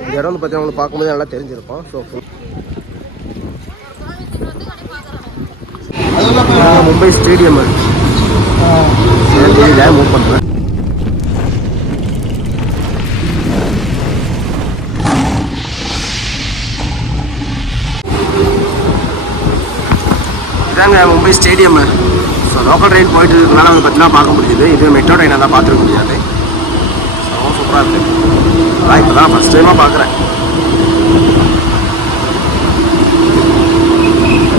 இந்த இடம் வந்து பார்த்தீங்கன்னா உங்களுக்கு பார்க்கும்போது நல்லா தெரிஞ்சிருக்கும். ஸோ மும்பை ஸ்டேடியம் மூவ் பண்ணுறேன். இதாங்க Mumbai stadium. So local train போயிட்டு இருக்கனால வந்து பார்த்தீங்கன்னா பார்க்க முடியுது. இது மெட்ரோ ட்ரெயினை தான் பார்த்துருக்க முடியாது. ஸோ சூப்பராக இருக்குது. அதான் இப்போ தான் ஃபஸ்ட் டைமாக பார்க்குறேன்.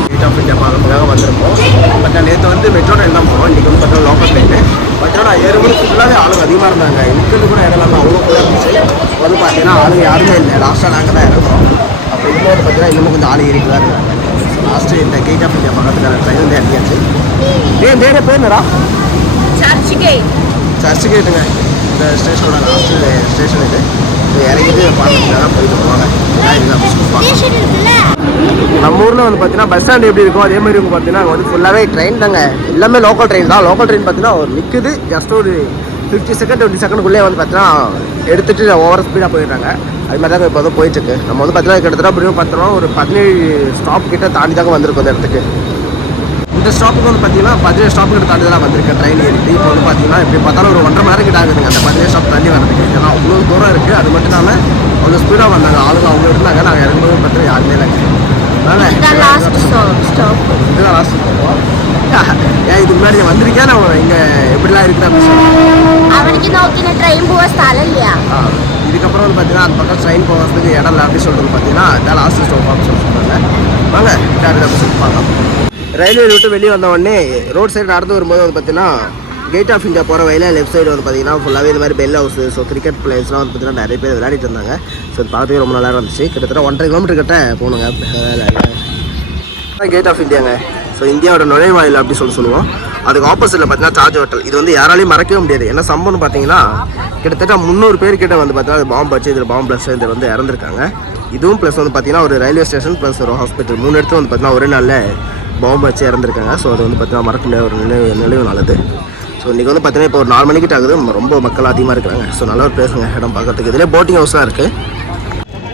கேட் ஆஃப் இந்தியா பார்க்கறதுக்காக வந்திருக்கோம். பட் நேற்று வந்து மெட்ரோ ட்ரெயின் தான் போகிறோம். இன்றைக்கி வந்து பார்த்தீங்கன்னா லோக்கல் ட்ரெயின். பார்த்தீங்கன்னா ஏறும்போது ஃபுல்லாகவே ஆளுங்க அதிகமாக இருந்தாங்க. இருக்கிறது கூட இடம் இல்லாமல் அவ்வளோ கூட இருந்துச்சு. வந்து பார்த்தீங்கன்னா ஆளுங்க யாருமே இல்லை. லாஸ்ட்டாக நாங்கள் தான் இறங்குறோம். அப்போ இன்னும் வந்து பார்த்தீங்கன்னா இன்னமும் கொஞ்சம் ஆள் ஏறிட்டு தான் இருக்காங்க. லாஸ்ட்டு இந்த கேட் ஆஃப் இந்தியா பார்க்கறதுக்கான ட்ரெயின் வந்து இறங்கியாச்சு. நேர பேர் என்னடா? சர்ச்சு கேட்டுங்க. இந்த ஸ்டேஷனோட லாஸ்ட்டு ஸ்டேஷன் இது. இறங்கிட்டு பார்க்கறதுக்காக போயிட்டு போவாங்க. நம்ம ஊரில் வந்து பார்த்தீங்கன்னா பஸ் ஸ்டாண்ட் எப்படி இருக்கும் அதே மாதிரி இருக்கும். பார்த்தீங்கன்னா அங்கே வந்து ஃபுல்லாகவே ட்ரெயின் தாங்க. எல்லாமே லோக்கல் ட்ரெயின் தான். லோக்கல் ட்ரெயின் பார்த்தீங்கன்னா ஒரு நிற்குது. ஜஸ்ட் ஒரு 50 செகண்ட் 20 செகண்டுக்குள்ளே வந்து பார்த்தீங்கன்னா எடுத்துகிட்டு ஓவர் ஸ்பீடாக போயிடுறாங்க. அது மாதிரி தாங்க இப்போ வந்து போயிட்டுருக்கு. நம்ம வந்து பார்த்தீங்கன்னா கிட்டத்தட்ட அப்படியும் பார்த்தோம்னா ஒரு 17 ஸ்டாப் கிட்ட தாண்டி தாங்க வந்திருக்கும் அந்த இடத்துக்கு. இந்த ஸ்டாப்புக்கு வந்து பார்த்தீங்கன்னா 17 ஸ்டாப் கிட்ட தாண்டி தான் வந்திருக்கேன் ட்ரெயின் ஏறிட்டு. இப்போ வந்து பார்த்தீங்கன்னா இப்படி பார்த்தாலும் ஒரு 1.5 மணி நேரம் கிட்ட ஆகுதுங்க அந்த 17 ஸ்டாப் தாண்டி வரதுக்கு. ஏன்னா அவ்வளோ தூரம் இருக்குது. அது மட்டும் இல்லாமல் அவ்வளோ ஸ்பீடாக வந்தாங்க. ஆளுங்க அவ்வளோ இருந்தாங்க. நாங்கள் இறங்கும்போது பார்த்தீங்கன்னா யாருமே இல்லைங்க. இதுதான் லாஸ்ட் ஸ்டாப். ஏன் இதுக்கு முன்னாடி வந்திருக்கேன் நான் இங்கே எப்படிலாம் இருக்குது அப்படின்னு இதுக்கப்புறம் வந்து பார்த்தீங்கன்னா அந்த பக்கம் ட்ரெயின் போகிறதுக்கு இடம் இல்லை அப்படின்னு சொல்கிறது பார்த்தீங்கன்னா இதான் லாஸ்ட் ஸ்டாப் அப்படின்னு சொல்லுவாங்க. வாங்க அப்படி சொல்லிப்பாங்க. ரயில்வே விட்டு வெளியே வந்த உடனே ரோட் சைடு நடந்து வரும்போது வந்து பார்த்தீங்கன்னா கேட் ஆஃப் இந்தியா போகிற வழியில் லெஃப்ட் சைடு வந்து பார்த்தீங்கன்னா ஃபுல்லாகவே இந்த மாதிரி பெல் ஹவுஸ். ஸோ கிரிக்கெட் பிளேயர்ஸ்லாம் வந்து பார்த்தீங்கன்னா நிறைய பேர் விளையாடிட்டு இருந்தாங்க. ஸோ பார்த்துக்கே ரொம்ப நல்லா இருந்துச்சு. கிட்டத்தட்ட 1.5 கிலோமீட்டர் கிட்ட போகணுங்க. Gate of இந்தியாங்க. ஸோ இந்தியாவோட நுழைவாயில் அப்படி சொல்லுவோம். அதுக்கு ஆப்போசிட்டில் பார்த்தீங்கன்னா தாஜ் ஹோட்டல். இது வந்து யாராலையும் மறக்கவே முடியாது. என்ன சம்பவம்னு பார்த்தீங்கன்னா கிட்டத்தட்ட 300 பேர் கிட்ட வந்து பார்த்தீங்கன்னா பாம்பு வச்சு இதில் பாம்பு பிளஸ் இதில் வந்து இறந்துருக்காங்க. இதுவும் ப்ளஸ் வந்து பார்த்தீங்கன்னா ஒரு ரயில்வே ஸ்டேஷன் ப்ளஸ் ஒரு ஹாஸ்பிட்டல் 3 இடத்துல வந்து பார்த்தீங்கன்னா ஒரே நாளில் பாம்பு வச்சு இறந்துருக்காங்க. ஸோ அது வந்து பார்த்தீங்கன்னா மறக்க முடியாத ஒரு நினைவு நல்லது. ஸோ இன்றைக்கி வந்து பார்த்தீங்கன்னா இப்போ ஒரு 4 மணிக்கிட்ட ஆகுது. ரொம்ப மக்கள் அதிகமாக இருக்கிறாங்க. ஸோ நல்ல ஒரு பிளேஸுங்க இடம் பார்க்கறதுக்கு. இதிலே போட்டிங் ஹவுஸ்லாம் இருக்குது.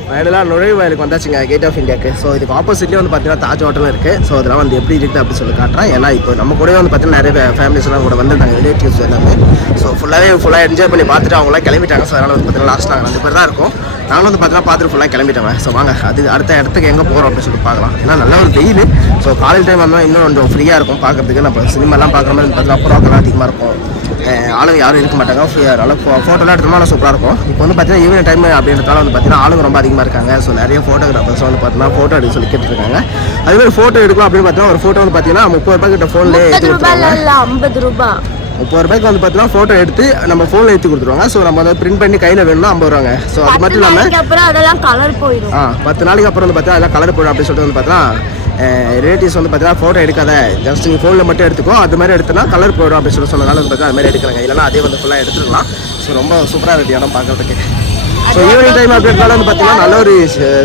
ஃபைனலாக நுழைவாயிலுக்கு வந்தாச்சுங்க கேட் ஆஃப் இந்தியாவுக்கு. ஸோ இதுக்கு ஆப்போசிட்லேயே வந்து பார்த்தீங்கன்னா தாஜ் ஹோட்டலும் இருக்குது. ஸோ அதெல்லாம் வந்து எப்படி இருக்குது அப்படின்னு சொல்லி காட்டுறேன். ஏன்னா இப்போ நம்ம கூட வந்து பார்த்தீங்கன்னா நிறைய ஃபேமிலிஸ்லாம் கூட வந்துட்டாங்க, ரிலேட்டிவ்ஸ் எல்லாமே. ஸோ ஃபுல்லாக என்ஜாய் பண்ணி பார்த்துட்டு அவங்களாம் கிளம்பிட்டாங்க. ஸோ அதனால் வந்து பார்த்தீங்கன்னா லாஸ்ட் நாங்கள் 2 பேர் தான் இருக்கும். நாங்களும் வந்து பார்த்தீங்கன்னா பார்த்துட்டு ஃபுல்லாக கிளம்பிட்டோங்க. ஸோ வாங்க அது அடுத்த இடத்துக்கு எங்கே போகிறோம் அப்படின்னு சொல்லி பார்க்கலாம். ஏன்னா நல்ல ஒரு வெயில். ஸோ காலேஜ் டைம் வந்தால் இன்னும் கொஞ்சம் ஃப்ரீயாக இருக்கும் பார்க்குறதுக்கு. நம்ம சினிமாலாம் பார்க்குற மாதிரி பார்த்தீங்கன்னா புறாக்கெல்லாம் அதிகமாக இருக்கும். ஆளுங்க யாரும் இருக்க மாட்டாங்க. நல்லா ஃபோட்டோலாம் எடுத்தோம்னா சூப்பராக இருக்கும். இப்போ வந்து பார்த்தீங்கன்னா ஈவினிங் டைம் அப்படின்றதால வந்து பார்த்தீங்கன்னா ஆளுங்க ரொம்ப அதிகமாக இருக்காங்க. ஸோ நிறைய ஃபோட்டோகிராஃபர்ஸ் வந்து பார்த்தீங்கன்னா ஃபோட்டோ எடுக்க சொல்லி கேட்டுருக்காங்க. அதுமாதிரி ஃபோட்டோ எடுக்கலாம் அப்படின்னு பார்த்தீங்கன்னா ஒரு ஃபோட்டோ வந்து பார்த்தீங்கன்னா 30 ரூபாய் கிட்ட ஃபோன்லேயே 50 ரூபாய் 30 ரூபாய்க்கு வந்து பார்த்தீங்கன்னா ஃபோட்டோ எடுத்து நம்ம ஃபோனில் ஏற்றி கொடுத்துருவாங்க. ஸோ நம்ம அதை பிரிண்ட் பண்ணி கையில் வேணும்னா 50 ரூபாங்க. ஸோ அது மட்டும் இல்லாமல் அதெல்லாம் கலர் போயிடும். 10 நாளைக்கு அப்புறம் வந்து பார்த்தீங்கன்னா அதெல்லாம் கலர் போயிடும் அப்படின்னு சொல்லிட்டு வந்து பார்த்தீங்கன்னா ரிலேட்டிவ்ஸ் வந்து பார்த்தீங்கன்னா ஃபோட்டோ எடுக்காத, ஜஸ்ட் நீங்கள் ஃபோனில் மட்டும் எடுத்துக்கோ, அது மாதிரி எடுத்தனா கலர் போயிடும் அப்படின்னு சொல்லி சொன்னதால வந்து பார்த்தீங்கன்னா அது மாதிரி எடுக்கிறாங்க. இல்லைனா அதே வந்து ஃபுல்லாக எடுத்துக்கலாம். ஸோ ரொம்ப சூப்பராக இருக்குது இடம் பார்க்குறதுக்கு. ஸோ ஈவினிங் டைம் அப்படின்றதால வந்து பார்த்தீங்கன்னா நல்ல ஒரு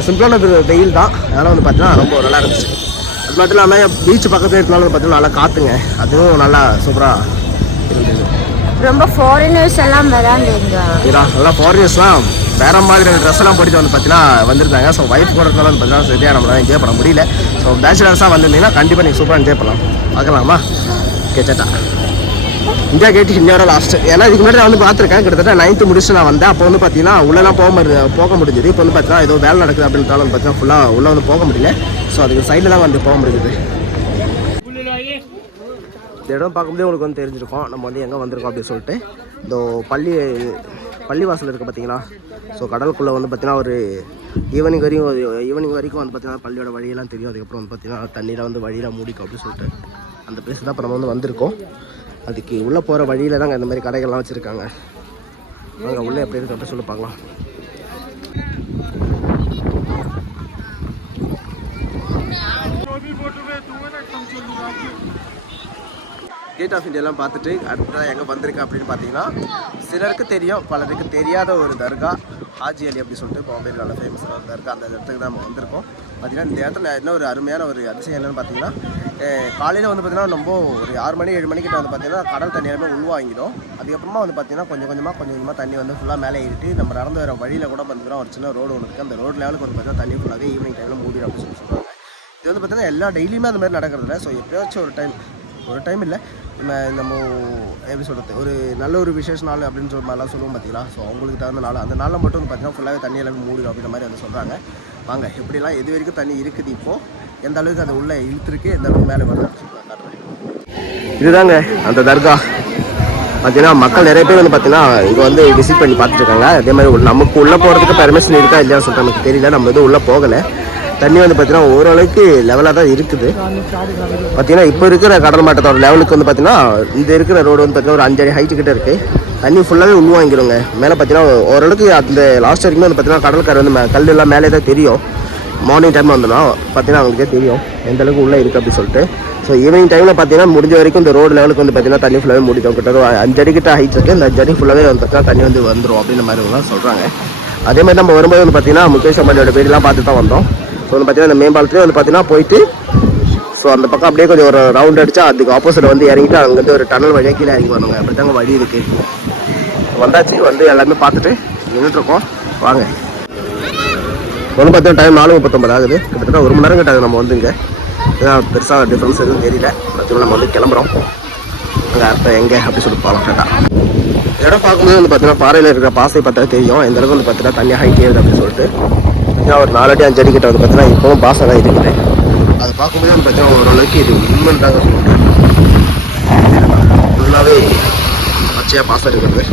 சிம்பிளான வெயில் தான். அதனால் வந்து பார்த்தீங்கன்னா ரொம்ப நல்லா இருந்துச்சு. அது மட்டும் இல்லாமல் பீச் பக்கத்தில் இருக்கனால வந்து பார்த்தீங்கன்னா நல்லா காற்றுங்க. அதுவும் நல்லா சூப்பராக இருந்தது. ரொம்ப ஃபாரினர்ஸ் எல்லாம் வராங்க. நல்லா ஃபாரினர்ஸ்லாம் வேறு மாதிரி ட்ரெஸ் எல்லாம் போட்டு வந்து பார்த்தீங்கன்னா வந்திருந்தாங்க. ஸோ ஒய்ஃப் போடுறதுனால வந்து பார்த்தீங்கன்னா சரியாக நம்மளால் என்ஜாய் பண்ண முடியல. ஸோ பேச்சுலர்ஸாக வந்திருந்தீங்கன்னா கண்டிப்பாக நீங்கள் சூப்பராக என்ஜாய் பண்ணலாம். பார்க்கலாமா? கேட்டா இந்தியா கேட்டு இன்னோட லாஸ்ட்டு. ஏன்னா இதுக்கு முன்னாடி நான் வந்து பார்த்துருக்கேன். கிட்டத்தட்ட 9th முடிச்சு நான் வந்தேன். அப்போ வந்து பார்த்தீங்கன்னா உள்ளெல்லாம் போக முடிஞ்சது. இப்போ வந்து பார்த்தீங்கன்னா ஏதோ வேலை நடக்குது அப்படின்றாலும் வந்து பார்த்தீங்கன்னா ஃபுல்லாக உள்ளே வந்து போக முடியல. ஸோ அதுக்கு சைடில் தான் வந்து போக முடியுது. இந்த இடம் பார்க்கும்போதே உங்களுக்கு வந்து தெரிஞ்சிருக்கும் நம்ம வந்து எங்கே வந்திருக்கோம் அப்படின்னு சொல்லிட்டு. இந்த பள்ளிவாசல் இருக்குது பார்த்தீங்களா? ஸோ கடலுக்குள்ளே வந்து பார்த்தீங்கன்னா ஒரு ஈவினிங் வரைக்கும் வந்து பார்த்தீங்கன்னா பள்ளியோட வழியெல்லாம் தெரியும். அதுக்கப்புறம் வந்து பார்த்தீங்கன்னா தண்ணியில் வந்து வழியில் மூடிக்கும் அப்படின்னு சொல்லிட்டு அந்த பிளேஸ் தான் இப்போ நம்ம வந்து வந்திருக்கோம். அதுக்கு உள்ளே போகிற வழியில் தாங்க இந்த மாதிரி கடைகள்லாம் வச்சுருக்காங்க. அங்கே உள்ளே எப்படி இருக்குது அப்படின்னு சொல்லி பார்க்கலாம். கேட் ஆஃப் இந்தியாலாம் பார்த்துட்டு அடுத்ததான் எங்கே வந்திருக்கு அப்படின்னு பார்த்தீங்கன்னா சிலருக்கு தெரியும், பலருக்கு தெரியாத ஒரு தர்கா ஹாஜி அலி அப்படி சொல்லிட்டு பாம்பேயில் நல்ல ஃபேமஸான ஒரு தர்கா. அந்த இடத்துக்கு தான் நம்ம வந்திருக்கோம். பார்த்தீங்கன்னா இந்த இடத்துல என்ன ஒரு அருமையான ஒரு அதிசயம் என்னென்னு பார்த்தீங்கன்னா காலையில் வந்து பார்த்தீங்கன்னா ரொம்ப ஒரு 6 மணி 7 மணிக்கிட்ட வந்து பார்த்தீங்கன்னா கடல் தண்ணி எல்லாமே உள்வாங்கிடும். அதுக்கப்புறமா வந்து பார்த்தீங்கன்னா கொஞ்சம் கொஞ்சமாக தண்ணி வந்து ஃபுல்லாக மேலே ஏறிட்டு நம்ம நடந்து வர வழியில் கூட பார்த்தீங்கன்னா ஒரு சின்ன ரோடு ஒன்று இருக்குது. அந்த ரோடு லெவலுக்கு வந்து பார்த்தீங்கன்னா தண்ணி ஃபுல்லாகவே ஈவினிங் டைமில் மூடிடும் அப்படின்னு சொல்லுவாங்க. இது வந்து பார்த்தீங்கன்னா எல்லா டெய்லியுமே அந்த மாதிரி நடக்கிறதில்ல. ஸோ எப்போயாச்சும் ஒரு டைம் இல்லை நம்ம எப்படி சொல்கிறது ஒரு நல்ல ஒரு விசேஷ நாள் அப்படின்னு சொல்ல மாதிரிலாம் சொல்லுவோம் பார்த்தீங்களா. ஸோ அவங்களுக்கு தகுந்த நாள் அந்த நாளில் மட்டும் வந்து பார்த்தீங்கன்னா ஃபுல்லாகவே தண்ணி எல்லாமே மூடிடும் அப்படின்ற மாதிரி வந்து சொல்கிறாங்க. வாங்க எப்படிலாம் எது வரைக்கும் தண்ணி இருக்குது இப்போது, எந்த அளவுக்கு அது உள்ளே இழுத்துருக்கு, எந்த அளவுக்கு மேலே வருது அப்படின்னு சொல்லுவாங்க. இதுதாங்க அந்த தர்கா. பார்த்தீங்கன்னா மக்கள் நிறைய பேர் வந்து பார்த்தீங்கன்னா இங்கே வந்து விசிட் பண்ணி பார்த்துட்டு இருக்காங்க. அதே மாதிரி நமக்கு உள்ளே போகிறதுக்கு பெர்மிஷன் இருக்கா இல்லையா சொல்லிட்டு நமக்கு தெரியல. நம்ம எதுவும் உள்ளே போகலை. தண்ணி வந்து பார்த்தீங்கன்னா ஓரளவுக்கு லெவலாக தான் இருக்குது. பார்த்தீங்கன்னா இப்போ இருக்கிற கடல் மட்டத்தோட லெவலுக்கு வந்து பார்த்தீங்கன்னா இந்த இருக்கிற ரோடு வந்து பார்த்தீங்கன்னா ஒரு 5 அடி ஹைட்டு கிட்ட இருக்குது. தண்ணி ஃபுல்லாகவே உள்வாங்கிடுங்க. மேலே பார்த்தீங்கன்னா ஓரளவுக்கு அந்த லாஸ்ட் வரைக்கும் வந்து பார்த்தீங்கன்னா கடற்கரை வந்து கல் எல்லாம் மேலே தான் தெரியும். மார்னிங் டைம் வந்தோம் பார்த்தீங்கன்னா அவங்களுக்கே தெரியும் எந்த அளவுக்கு உள்ளே இருக்குது அப்படின்னு சொல்லிட்டு. ஸோ ஈவினிங் டைமில் பார்த்தீங்கன்னா முடிஞ்ச வரைக்கும் இந்த ரோடு லெவலுக்கு வந்து பார்த்தீங்கன்னா தண்ணி ஃபுல்லாகவே முடிக்கும். கிட்ட 5 அடி கிட்ட ஹைட் இருக்குது. இந்த 5 அடி ஃபுல்லாகவே வந்து பார்த்தீங்கன்னா தண்ணி வந்து வந்துடும் அப்படின்ற மாதிரி சொல்கிறாங்க. அதே மாதிரி நம்ம வரும்போது வந்து பார்த்தீங்கன்னா முகேஷ் அம்பானியோட வீடெல்லாம் பார்த்து தான் வந்தோம். ஸோ வந்து பார்த்தீங்கன்னா இந்த மேம்பாலத்துலேயே வந்து பார்த்தீங்கன்னா போயிட்டு ஸோ அந்த பக்கம் அப்படியே கொஞ்சம் ஒரு ரவுண்ட் அடித்தா அதுக்கு ஆப்போசிட் வந்து இறங்கிட்டு அங்கேருந்து ஒரு டனல் வழியாக கீழே இறங்கி வருவாங்க. அப்படி தாங்க வழி இருக்குது. வந்தாச்சு வந்து எல்லாமே பார்த்துட்டு நின்றுட்டுருக்கோம். வாங்க ஒன்று பார்த்தீங்கன்னா டைம் 4:39 ஆகுது. கிட்டத்தட்ட 1 மணி நேரம் கிட்ட நம்ம வந்து இங்கே பெருசாக டிஃப்ரென்ஸ் எதுவும் தெரியல. மற்றவங்க நம்ம வந்து கிளம்புறோம். அங்கே அடுத்த எங்கே அப்படி சொல்லிட்டு போகலாம். கரெக்டாக இடம் பார்க்கும்போது வந்து பார்த்தீங்கன்னா பாறையில் இருக்கிற பாசை பார்த்தா தெரியும் எந்த அளவுக்கு வந்து பார்த்தீங்கன்னா தண்ணி ஹைட் ஏறுது அப்படின்னு சொல்லிட்டு. ஒரு 4 அடி 5 அடி கிட்ட வந்து பார்த்தீங்கன்னா இப்போவும் பாசை தான் இருக்குது. அது பார்க்கும்போது வந்து பார்த்தீங்கன்னா ஓரளவுக்கு இது உண்மைன்னு தாங்க சொல்லிட்டு ஃபுல்லாகவே பச்சையாக பாசம் இருக்கிறது.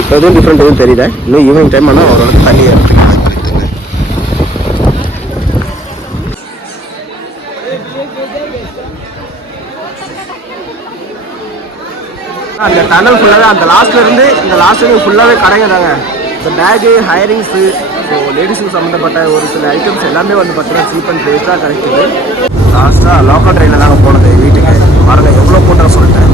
இப்போ எதுவும் டிஃப்ரெண்ட் எதுவும் தெரியல. இன்னும் ஈவினிங் டைம் ஆனால் ஓரளவுக்கு தண்ணி ஏறுது. அந்த டனல் ஃபுல்லாகவே அந்த லாஸ்ட்லேருந்து இந்த லாஸ்ட் வரைக்கும் ஃபுல்லாகவே கடைங்க தாங்க. இந்த பேகு ஹையரிங்ஸு ஸோ லேடிஸுக்கு சம்மந்தப்பட்ட ஒரு சில ஐட்டம்ஸ் எல்லாமே வந்து பார்த்தீங்கன்னா சீப் அண்ட் பெஸ்ட்டாக கிடைக்குது. லாஸ்ட்டாக லோக்கல் ட்ரெயினில் தாங்க போனது வீட்டுக்கு. பாருங்கள் எவ்வளோ போட்டால் சொல்லிட்டேன்.